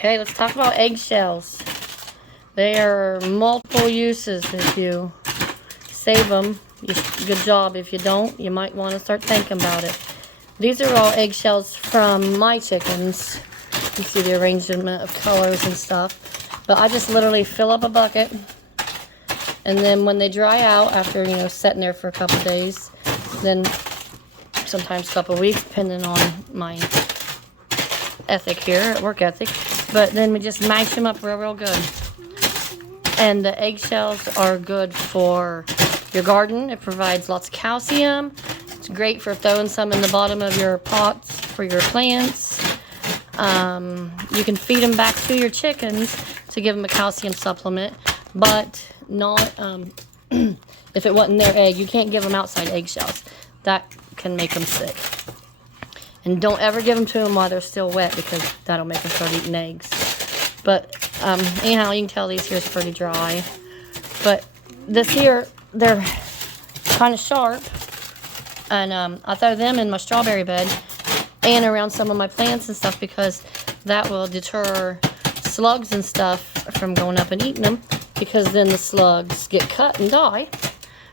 Okay, let's talk about eggshells. They are multiple uses. If you save them, good job. If you don't, you might want to start thinking about it. These are all eggshells from my chickens. You see the arrangement of colors and stuff. But I just literally fill up a bucket, and then when they dry out, after, you know, sitting there for a couple days, then sometimes a couple weeks, depending on my ethic here, work ethic. But then we just mash them up real good. And the eggshells are good for your garden. It provides lots of calcium. It's great for throwing some in the bottom of your pots for your plants. You can feed them back to your chickens to give them a calcium supplement, but not if it wasn't their egg. You can't give them outside eggshells. That can make them sick. And don't ever give them to them while they're still wet, because that'll make them start eating eggs. But anyhow, you can tell these here is pretty dry. But this here, they're kind of sharp. And I throw them in my strawberry bed and around some of my plants and stuff, because that will deter slugs and stuff from going up and eating them, because then the slugs get cut and die.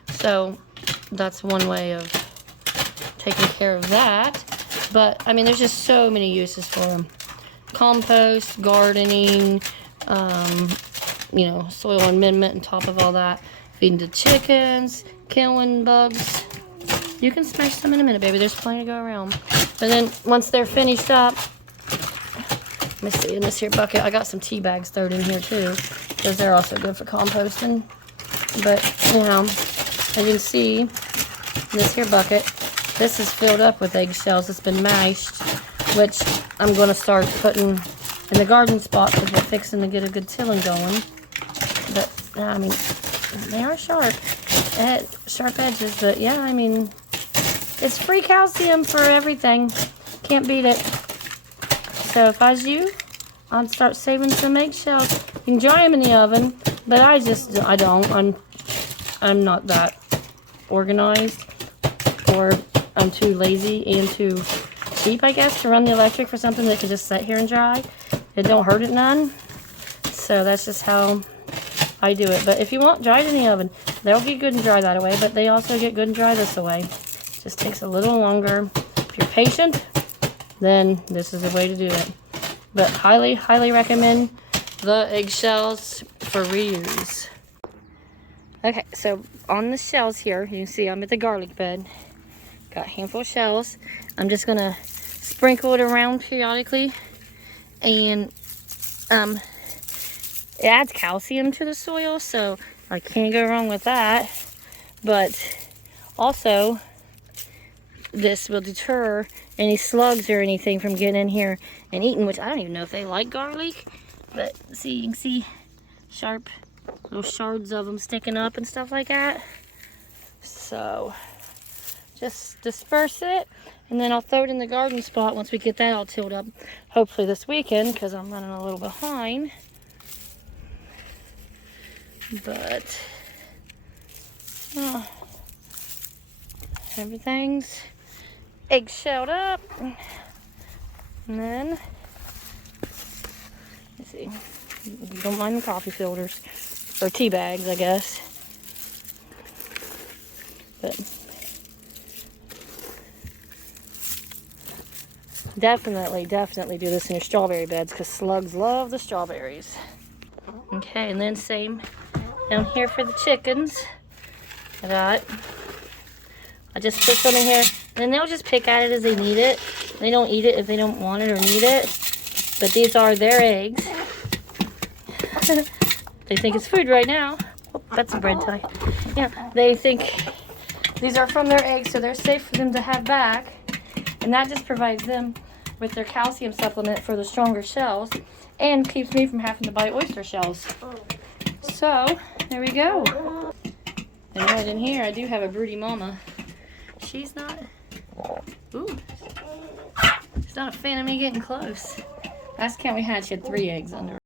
So that's one way of taking care of that. But I mean, there's just so many uses for them. Compost, gardening, you know, soil amendment on top of all that. Feeding the chickens, killing bugs. You can smash some in a minute, baby. There's plenty to go around. But then once they're finished up, let me see, in this here bucket, I got some tea bags thrown in here too, because they're also good for composting. But, you know, as you can see, in this here bucket, this is filled up with eggshells. It's been mashed, which I'm going to start putting in the garden spot, because we're fixing to get a good tilling going. But, I mean, they are sharp. Sharp edges, but yeah, I mean, it's free calcium for everything. Can't beat it. So if I was you, I'd start saving some eggshells. You can dry them in the oven, but I don't. I'm not that organized, or I'm too lazy and too cheap, I guess, to run the electric for something that can just sit here and dry. It don't hurt it none. So that's just how I do it. But if you want, dry it in the oven. They'll get good and dry that way, but they also get good and dry this way. Just takes a little longer. If you're patient, then this is the way to do it. But highly, highly recommend the eggshells for reuse. Okay, so on the shells here, you can see I'm at the garlic bed. Got a handful of shells. I'm just going to sprinkle it around periodically. And it adds calcium to the soil, so I can't go wrong with that. But also, this will deter any slugs or anything from getting in here and eating, which I don't even know if they like garlic. But see, you can see sharp little shards of them sticking up and stuff like that. So just disperse it, and then I'll throw it in the garden spot once we get that all tilled up. Hopefully this weekend, because I'm running a little behind. But everything's egg-shelled up. And then, let's see, you don't mind the coffee filters, or tea bags, I guess. But definitely do this in your strawberry beds, because slugs love the strawberries. Okay, and then same down here for the chickens. I just put some in here, and they'll just pick at it as they need it. They don't eat it if they don't want it or need it. But these are their eggs. They think it's food right now. Oh, that's a bread tie. Yeah, they think these are from their eggs, so they're safe for them to have back. And that just provides them with their calcium supplement for the stronger shells, and keeps me from having to buy oyster shells. So, there we go. And right in here, I do have a broody mama. She's not, she's not a fan of me getting close. Last count we had, she had 3 eggs under